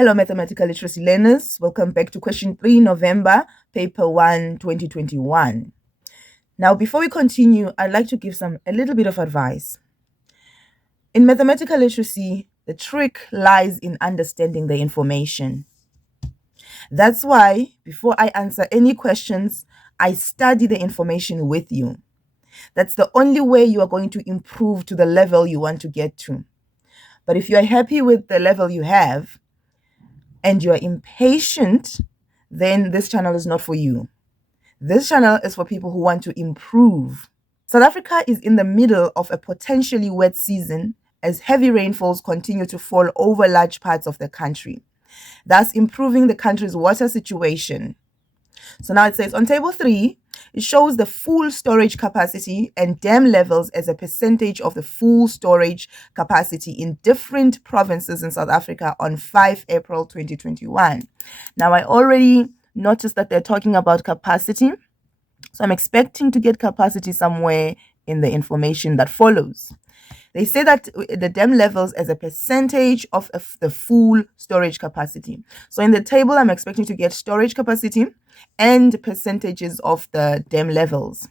Hello, mathematical literacy learners. Welcome back to question 3, November, paper 1, 2021. Now, before we continue, I'd like to give a little bit of advice. In mathematical literacy, the trick lies in understanding the information. That's why, before I answer any questions, I study the information with you. That's the only way you are going to improve to the level you want to get to. But if you are happy with the level you have, and you're impatient, then this channel is not for you. This channel is for people who want to improve. South Africa is in the middle of a potentially wet season as heavy rainfalls continue to fall over large parts of the country, thus improving the country's water situation. So now it says on table 3, it shows the full storage capacity and dam levels as a percentage of the full storage capacity in different provinces in South Africa on 5 April 2021. Now, I already noticed that they're talking about capacity, so I'm expecting to get capacity somewhere in the information that follows. They say that the dam levels as a percentage of the full storage capacity. So in the table, I'm expecting to get storage capacity and percentages of the dam levels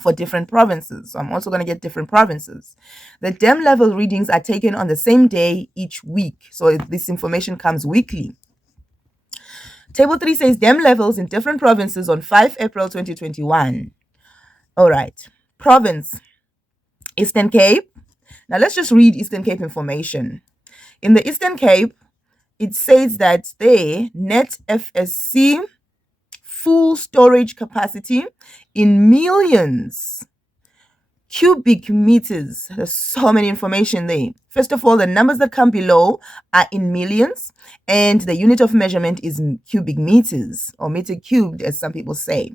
for different provinces. So I'm also going to get different provinces. The dam level readings are taken on the same day each week. So this information comes weekly. Table 3 says dam levels in different provinces on 5 April 2021. All right. Province, Eastern Cape. Now let's just read Eastern Cape information. In the Eastern Cape, it says that their net FSC full storage capacity in millions cubic meters. There's so many information there. First of all, the numbers that come below are in millions, and the unit of measurement is cubic meters, or meter cubed, as some people say.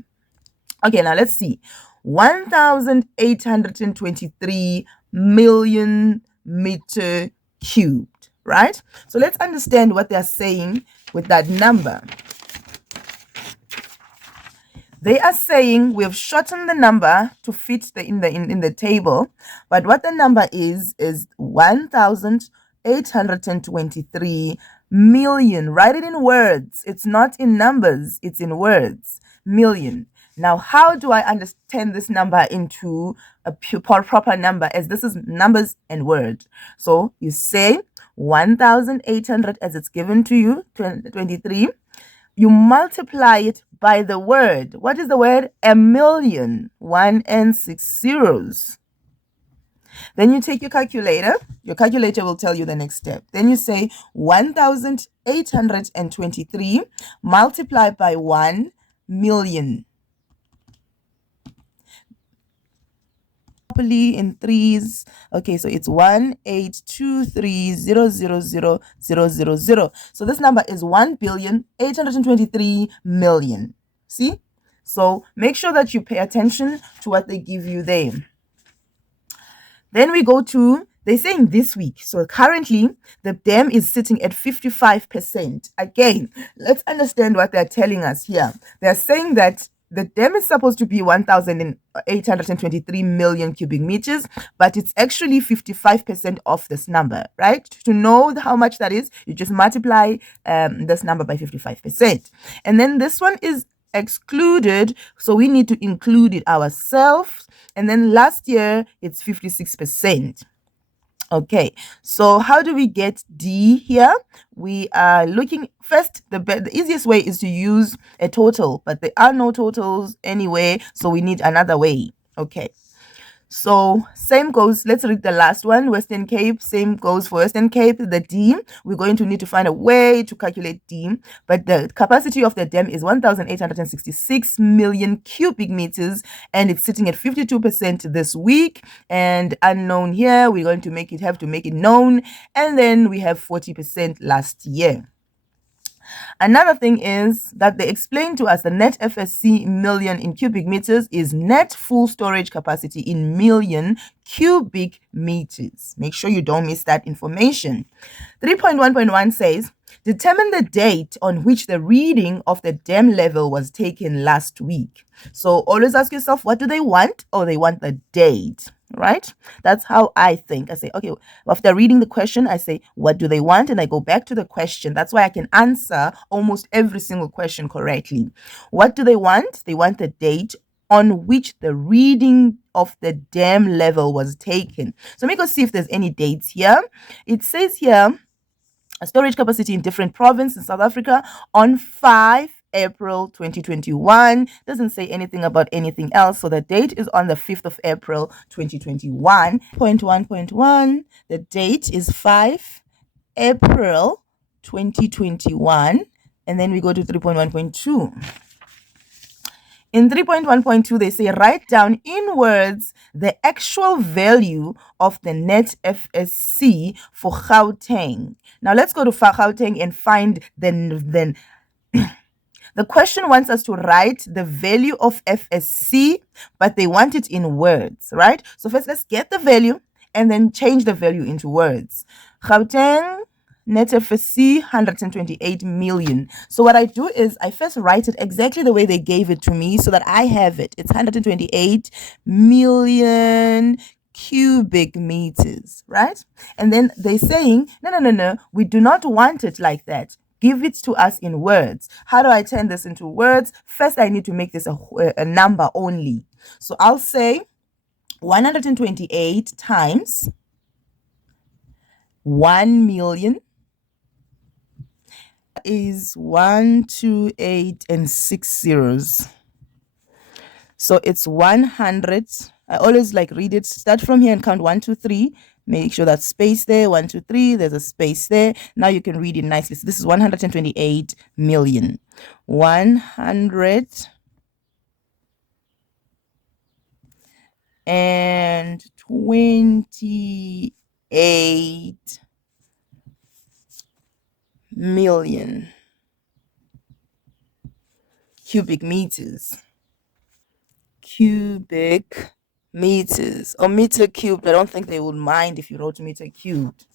Okay, now let's see. 1,823 million meter cubed, right? So let's understand what they're saying with that number. They are saying we've shortened the number to fit in the table, but what the number is 1,823 million. Write it in words. It's not in numbers, it's in words. Million. Now, how do I understand this number into a proper number, as this is numbers and words? So you say 1,800 as it's given to you, 23. You multiply it by the word. What is the word? A million. 1 and 6 zeros. Then you take your calculator. Your calculator will tell you the next step. Then you say 1,823 multiplied by 1 million. Properly in threes. Okay, so it's 1,823,000,000. So this number is 1,823,000,000. See? So make sure that you pay attention to what they give you there. Then we go to, they're saying this week. So currently, the dam is sitting at 55%. Again, let's understand what they're telling us here. They're saying that the dam is supposed to be 1,823 million cubic meters, but it's actually 55% of this number, right? To know how much that is, you just multiply this number by 55%. And then this one is excluded, so we need to include it ourselves. And then last year, it's 56%. Okay, so how do we get D here? We are looking first, the easiest way is to use a total, but there are no totals anyway, so we need another way. Okay, so same goes, let's read the last one, Western Cape. Same goes for Western Cape. The D, we're going to need to find a way to calculate D, but the capacity of the dam is 1,866 million cubic meters, and it's sitting at 52% this week. And unknown here, we're going to have to make it known, and then we have 40% last year. Another thing is that they explain to us the net FSC million in cubic meters is net full storage capacity in million cubic meters. Make sure you don't miss that information. 3.1.1 says, determine the date on which the reading of the dam level was taken last week. So always ask yourself, what do they want? Oh, they want the date. right? That's how I think. I say, okay, after reading the question, I say, what do they want? And I go back to the question. That's why I can answer almost every single question correctly. What do they want? They want the date on which the reading of the dam level was taken. So let me go see if there's any dates here. It says here, a storage capacity in different provinces in South Africa on 5 April 2021. Doesn't say anything about anything else. So the date is on the 5th of April 2021. 1.1.1. The date is 5 April 2021. And then we go to 3.1.2. In 3.1.2, they say write down in words the actual value of the net FSC for Gauteng. Now let's go to Gauteng and find then the question wants us to write the value of FSC, but they want it in words, right? So first let's get the value and then change the value into words. Gauteng net FSC 128 million. So what I do is I first write it exactly the way they gave it to me so that I have it. It's 128 million cubic meters, right? And then they're saying, no, we do not want it like that. Give it to us in words. How do I turn this into words? First, I need to make this a number only. So I'll say 128 times 1 million is 1, 2, 8, and 6 zeros. So it's 100. I always like read it, start from here and count 1, 2, 3. Make sure that space there, 1, 2, 3, there's a space there. Now you can read it nicely. So this is 128 million. 128 million cubic meters. Cubic meters or meter cubed. I don't think they would mind if you wrote meter cubed.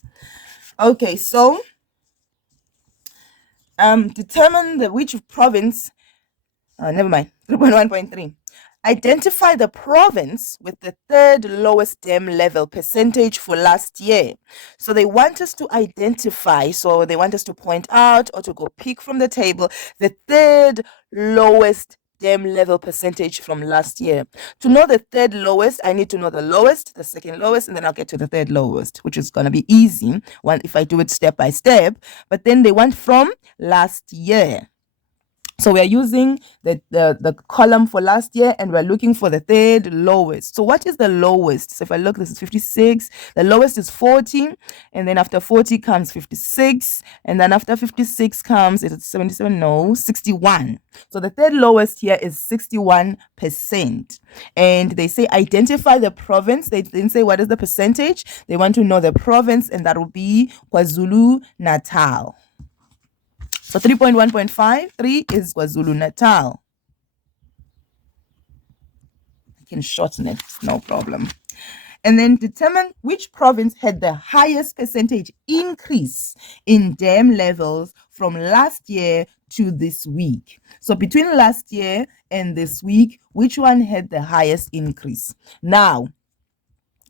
Okay, so determine which province. Never mind. 3.1.3. Identify the province with the third lowest dam level percentage for last year. So they want us to identify, so they want us to point out or to go pick from the table the third lowest dam level percentage from last year. To know the third lowest, I need to know the lowest, the second lowest, and then I'll get to the third lowest, which is going to be easy if I do it step by step. But then they want from last year. So we're using the column for last year and we're looking for the third lowest. So what is the lowest? So if I look, this is 56. The lowest is 40. And then after 40 comes 56. And then after 56 comes, is it 77? No, 61. So the third lowest here is 61%. And they say identify the province. They didn't say what is the percentage. They want to know the province, and that will be KwaZulu-Natal. So 3.1.5, is KwaZulu-Natal. I can shorten it, no problem. And then determine which province had the highest percentage increase in dam levels from last year to this week. So between last year and this week, which one had the highest increase? Now,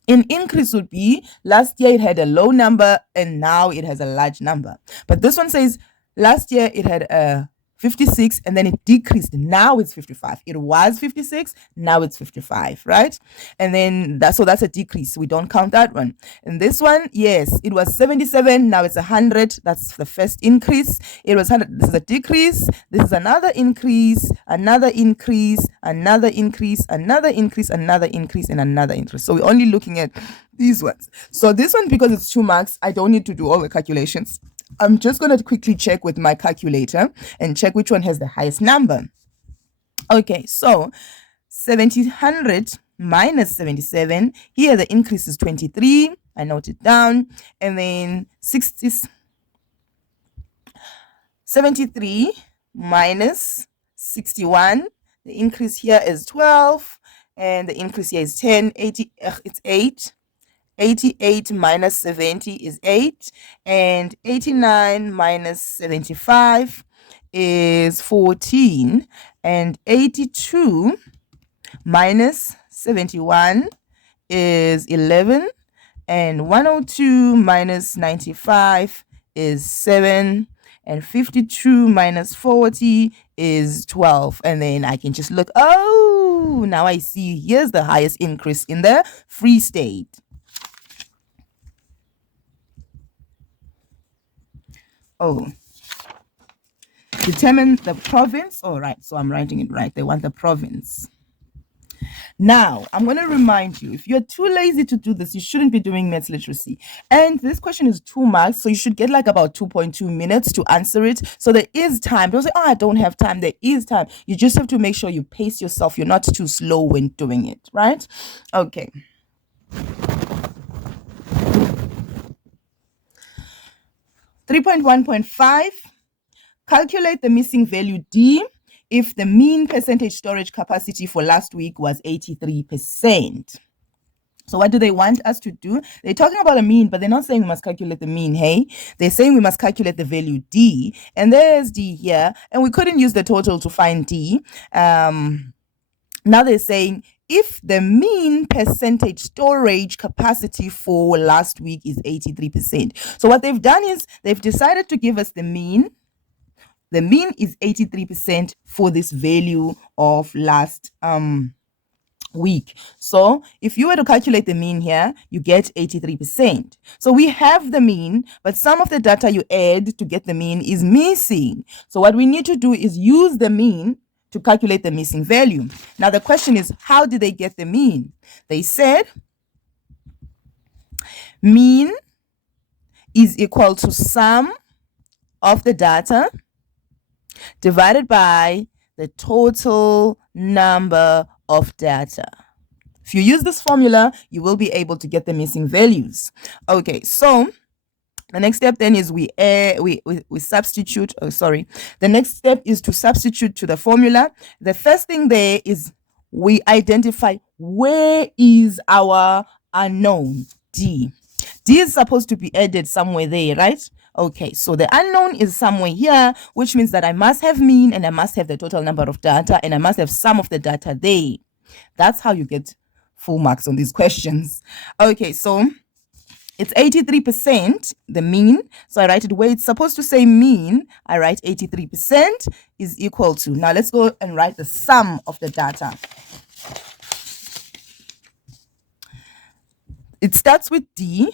an increase would be last year it had a low number and now it has a large number. But this one says last year it had a 56 and then it decreased. Now it's 55. It was 56, now it's 55, right? And then that's a decrease. We don't count that one. And this one, yes, it was 77, now it's 100. That's the first increase. It was 100. This is a decrease. This is another increase, another increase, another increase, another increase, another increase, and another increase. So we're only looking at these ones. So this one, because it's 2 marks, I don't need to do all the calculations. I'm just going to quickly check with my calculator and check which one has the highest number. Okay, so 100 minus 77. Here the increase is 23. I note it down. And then 73 minus 61. The increase here is 12. And the increase here is 10. 80, it's 8. 88 minus 70 is 8, and 89 minus 75 is 14, and 82 minus 71 is 11, and 102 minus 95 is 7, and 52 minus 40 is 12. And then I can just look, oh, now I see here's the highest increase in the Free State. Oh, determine the province. All right, so I'm writing it right. They want the province. Now, I'm going to remind you, if you're too lazy to do this, you shouldn't be doing maths literacy. And this question is 2 marks, so you should get like about 2.2 minutes to answer it. So there is time. Don't say, oh, I don't have time. There is time. You just have to make sure you pace yourself. You're not too slow when doing it, right? Okay. 3.1.5, calculate the missing value D if the mean percentage storage capacity for last week was 83%. So what do they want us to do? They're talking about a mean, but they're not saying we must calculate the mean, hey? They're saying we must calculate the value D. And there's D here. And we couldn't use the total to find D. Now they're saying if the mean percentage storage capacity for last week is 83%. So what they've done is they've decided to give us the mean. The mean is 83% for this value of last week. So if you were to calculate the mean here, you get 83%. So we have the mean, but some of the data you add to get the mean is missing. So what we need to do is use the mean to calculate the missing value. Now the question is, how did they get the mean? They said mean is equal to sum of the data divided by the total number of data. If you use this formula, you will be able to get the missing values. Okay, so the next step then is we substitute. Oh, sorry. The next step is to substitute to the formula. The first thing there is we identify where is our unknown D. D is supposed to be added somewhere there, right? Okay, so the unknown is somewhere here, which means that I must have mean and I must have the total number of data and I must have some of the data there. That's how you get full marks on these questions. Okay, so it's 83%, the mean. So I write it where it's supposed to say mean. I write 83% is equal to. Now let's go and write the sum of the data. It starts with D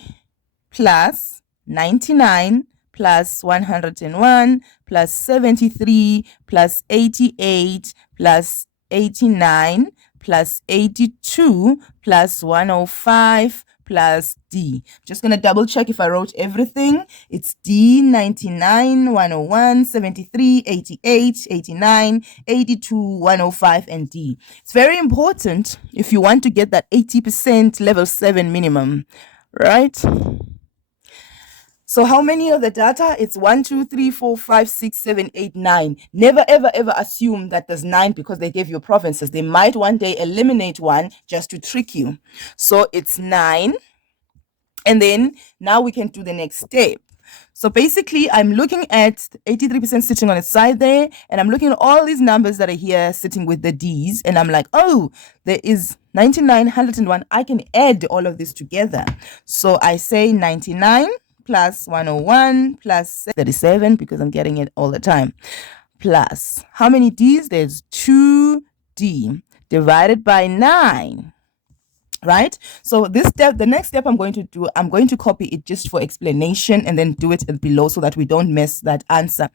plus 99 plus 101 plus 73 plus 88 plus 89 plus 82 plus 105 plus D. Just going to double check if I wrote everything. It's D, 99, 101, 73, 88, 89, 82, 105, and D. It's very important if you want to get that 80% level 7 minimum, right? So how many of the data? It's 1, 2, 3, 4, 5, 6, 7, 8, 9. Never, ever, ever assume that there's 9 because they gave you provinces. They might one day eliminate one just to trick you. So it's 9. And then now we can do the next step. So basically, I'm looking at 83% sitting on its side there, and I'm looking at all these numbers that are here sitting with the D's, and I'm like, oh, there is 99, 101. I can add all of this together. So I say 99 plus 101 plus 37, because I'm getting it all the time, plus how many D's? There's 2D divided by 9. Right? So this step, the next step I'm going to do, I'm going to copy it just for explanation and then do it below so that we don't mess that answer.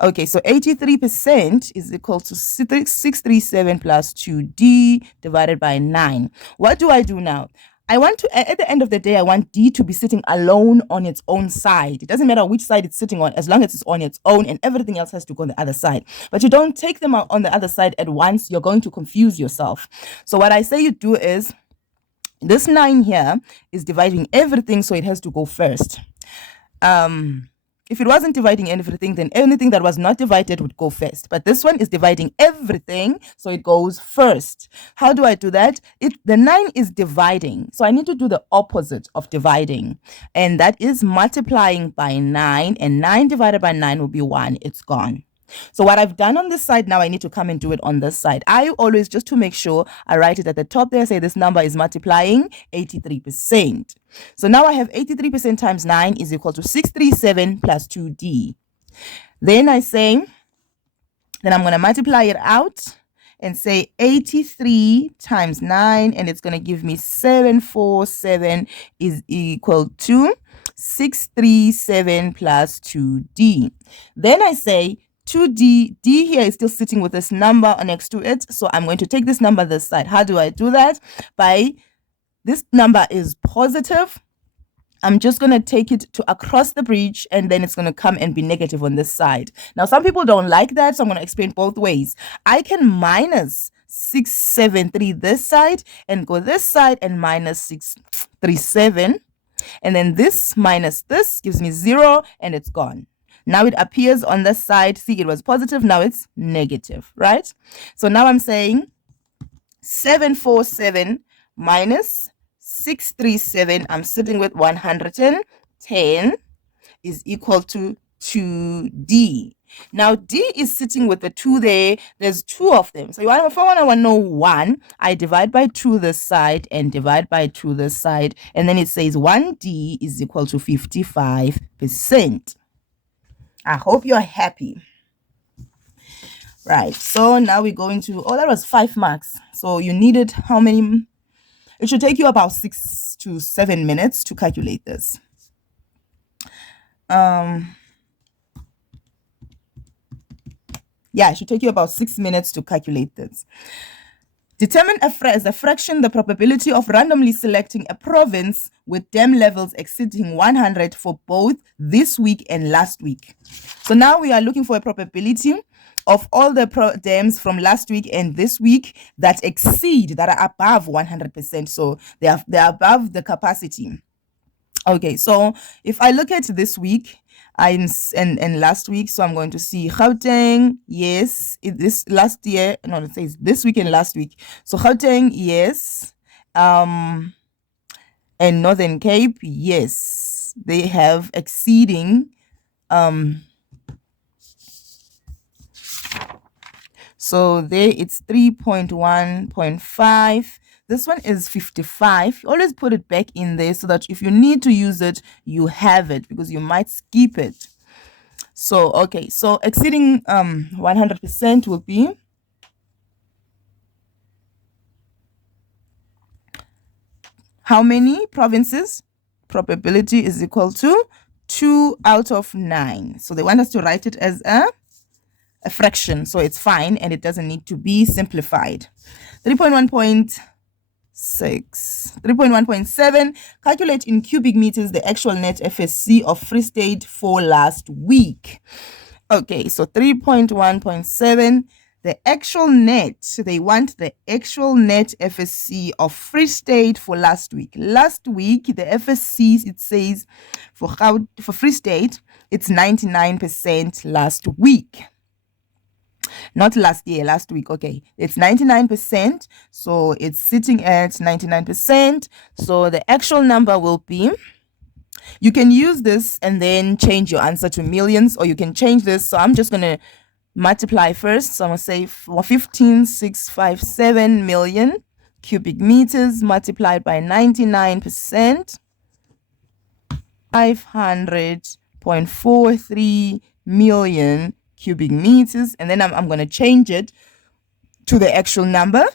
Okay, so 83% is equal to 637 plus 2D divided by 9. What do I do now? I want to, at the end of the day, I want D to be sitting alone on its own side. It doesn't matter which side it's sitting on, as long as it's on its own, and everything else has to go on the other side. But you don't take them out on the other side at once. You're going to confuse yourself. So what I say you do is, this 9 here is dividing everything, so it has to go first. If it wasn't dividing everything, then anything that was not divided would go first. But this one is dividing everything, so it goes first. How do I do that? The 9 is dividing, so I need to do the opposite of dividing. And that is multiplying by 9, and 9 divided by 9 will be 1. It's gone. So what I've done on this side, now I need to come and do it on this side. I always, just to make sure, I write it at the top there, say this number is multiplying 83%. So now I have 83% times 9 is equal to 637 plus 2D. Then I'm going to multiply it out and say 83 times 9, and it's going to give me 747 is equal to 637 plus 2D. Then I say 2D, D here is still sitting with this number next to it, so I'm going to take this number this side. How do I do that? By this number is positive, I'm just going to take it to across the bridge, and then it's going to come and be negative on this side. Now, some people don't like that, so I'm going to explain both ways. I can minus 673 this side and go this side and minus 637. And then this minus this gives me 0, and it's gone. Now it appears on this side. See, it was positive. Now it's negative, right? So now I'm saying 747 minus 637, I'm sitting with 110, is equal to 2D. Now, D is sitting with the 2 there. There's 2 of them. So if I want to know 1, I divide by 2 this side and divide by 2 this side. And then it says 1D is equal to 55%. I hope you're happy. Right. So now we're going to, that was 5 marks. So you needed how many? It should take you about 6 to 7 minutes to calculate this. Yeah, it should take you about 6 minutes to calculate this. Determine as a fraction the probability of randomly selecting a province with dam levels exceeding 100 for both this week and last week. So now we are looking for a probability of all the dams from last week and this week that are above 100%. So they're above the capacity. Okay, so if I look at this week and last week, so I'm going to see Gauteng, yes, this week and last week. So Gauteng, yes, and Northern Cape, yes, they have exceeding so there it's 3.1.5. This one is 55. You always put it back in there so that if you need to use it, you have it, because you might skip it. So, okay, so exceeding 100% will be how many provinces? Probability is equal to 2 out of 9. So they want us to write it as a fraction, so it's fine, and it doesn't need to be simplified. 3.1.7, calculate in cubic meters the actual net FSC of Free State for last week. Okay, so 3.1.7, the actual net, they want the actual net FSC of Free State for last week. Last week, the FSC, it says for Free State, it's 99% last week. Not last year, last week. Okay, it's 99%, so it's sitting at 99%. So the actual number will be, you can use this and then change your answer to millions, or you can change this. So I'm just going to multiply first. So I'm going to say 15,657 million cubic meters multiplied by 99%, 500.43 million cubic meters, and then I'm going to change it to the actual number.